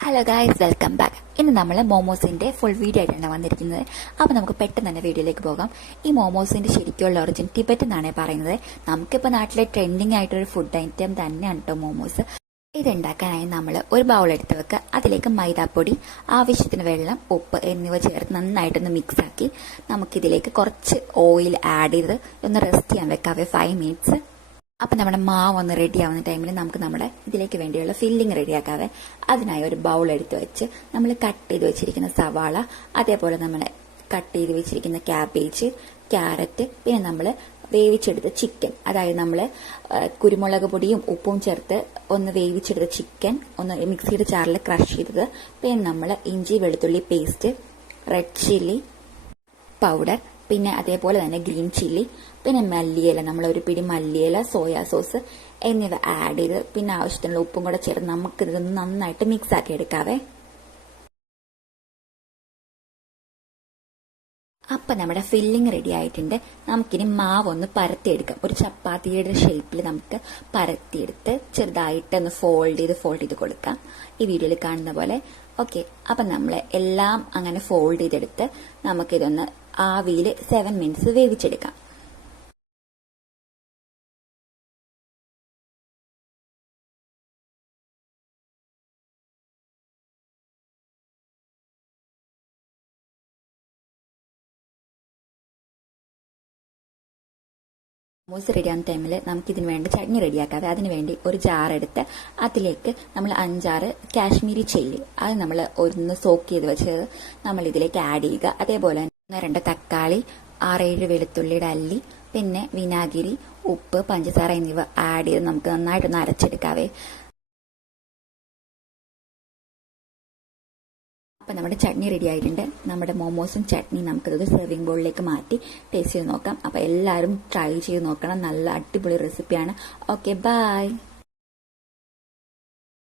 Hello guys, welcome back. ഇന്ന് നമ്മൾ മോമോസിന്റെ full video ആയിട്ടാണ് വന്നിരിക്കുന്നത്. അപ്പോൾ നമുക്ക് പെട്ടെന്ന് തന്നെ വീഡിയോയിലേക്ക് പോകാം. ഈ മോമോസിന്റെ ശരിക്കുള്ള ഒറിജിൻ ടിബറ്റ് എന്നാണ് പറയുന്നത്. നമുക്കിപ്പോൾ നാട്ടിലെ ട്രെൻഡിങ് ആയിട്ടൊരു ഫുഡ് ഐറ്റം തന്നെയാണ് കേട്ടോ മോമോസ്. ഇതുണ്ടാക്കാനായി നമ്മൾ ഒരു ബൗൾ എടുത്ത് വെക്കുക. അതിലേക്ക് മൈദാപ്പൊടി, ആവശ്യത്തിന് വെള്ളം, ഉപ്പ് എന്നിവ ചേർത്ത് നന്നായിട്ടൊന്ന് മിക്സ് ആക്കി നമുക്കിതിലേക്ക് കുറച്ച് ഓയിൽ ആഡ് ചെയ്ത് ഒന്ന് റെസ്റ്റ് ചെയ്യാൻ വെക്കാവേ 5 മിനിറ്റ്സ്. അപ്പം നമ്മുടെ മാവ് ഒന്ന് റെഡി ആവുന്ന ടൈമിൽ നമുക്ക് നമ്മുടെ ഇതിലേക്ക് വേണ്ടിയുള്ള ഫില്ലിംഗ് റെഡിയാക്കാവേ. അതിനായി ഒരു ബൗൾ എടുത്ത് വെച്ച് നമ്മൾ കട്ട് ചെയ്ത് വെച്ചിരിക്കുന്ന സവാള, അതേപോലെ നമ്മൾ കട്ട് ചെയ്ത് വെച്ചിരിക്കുന്ന ക്യാബേജ്, ക്യാരറ്റ്, പിന്നെ നമ്മൾ വേവിച്ചെടുത്ത ചിക്കൻ, അതായത് നമ്മൾ കുരുമുളക് പൊടിയും ഉപ്പും ചേർത്ത് ഒന്ന് വേവിച്ചെടുത്ത ചിക്കൻ ഒന്ന് മിക്സിയുടെ ജാറിൽ ക്രഷ് ചെയ്തത്, പിന്നെ നമ്മൾ ഇഞ്ചി വെളുത്തുള്ളി പേസ്റ്റ്, റെഡ് ചില്ലി പൗഡർ, പിന്നെ അതേപോലെ തന്നെ ഗ്രീൻ ചില്ലി, പിന്നെ മല്ലിയില, നമ്മൾ ഒരു പിടി മല്ലിയില, സോയാ സോസ് എന്നിവ ആഡ് ചെയ്ത് പിന്നെ ആവശ്യത്തിനുള്ള ഉപ്പും കൂടെ ചേർത്ത് നമുക്കിതൊന്ന് നന്നായിട്ട് മിക്സ് ആക്കി എടുക്കാവേ. അപ്പം നമ്മുടെ ഫില്ലിംഗ് റെഡി ആയിട്ടുണ്ട്. നമുക്കിനി മാവ് ഒന്ന് പരത്തിയെടുക്കാം. ഒരു ചപ്പാത്തിയുടെ ഷേപ്പിൽ നമുക്ക് പരത്തിയെടുത്ത് ചെറുതായിട്ട് ഒന്ന് ഫോൾഡ് ചെയ്ത് കൊടുക്കാം, ഈ വീഡിയോയിൽ കാണുന്ന പോലെ. ഓക്കെ, അപ്പം നമ്മൾ എല്ലാം അങ്ങനെ ഫോൾഡ് ചെയ്തെടുത്ത് നമുക്കിതൊന്ന് ആവിയിൽ 7 മിനിറ്റ്സ് വേവിച്ചെടുക്കാം. മോമോസ് റെഡിയാകുന്ന ടൈമിൽ നമുക്ക് ഇതിന് വേണ്ടി ചട്നി റെഡിയാക്കാതെ അതിന് വേണ്ടി ഒരു ജാർ എടുത്ത് അതിലേക്ക് നമ്മൾ 5-6 കാശ്മീരി ചില്ലി, അത് നമ്മൾ ഒന്ന് സോക്ക് ചെയ്ത് വെച്ചത് നമ്മൾ ഇതിലേക്ക് ആഡ് ചെയ്യുക. അതേപോലെ 1-2 തക്കാളി, 6-7 വെളുത്തുള്ളിയുടെ അല്ലി, പിന്നെ വിനാഗിരി, ഉപ്പ്, പഞ്ചസാര എന്നിവ ആഡ് ചെയ്ത് നമുക്ക് നന്നായിട്ടൊന്ന് അരച്ചെടുക്കാവേ. അപ്പം നമ്മുടെ ചട്നി റെഡി ആയിട്ടുണ്ട്. നമ്മുടെ മോമോസും ചട്നി നമുക്കത് സെർവിങ് ബോളിലേക്ക് മാറ്റി ടേസ്റ്റ് ചെയ്ത് നോക്കാം. അപ്പോൾ എല്ലാവരും ട്രൈ ചെയ്ത് നോക്കണം. നല്ല അടിപൊളി റെസിപ്പിയാണ്. Okay, by.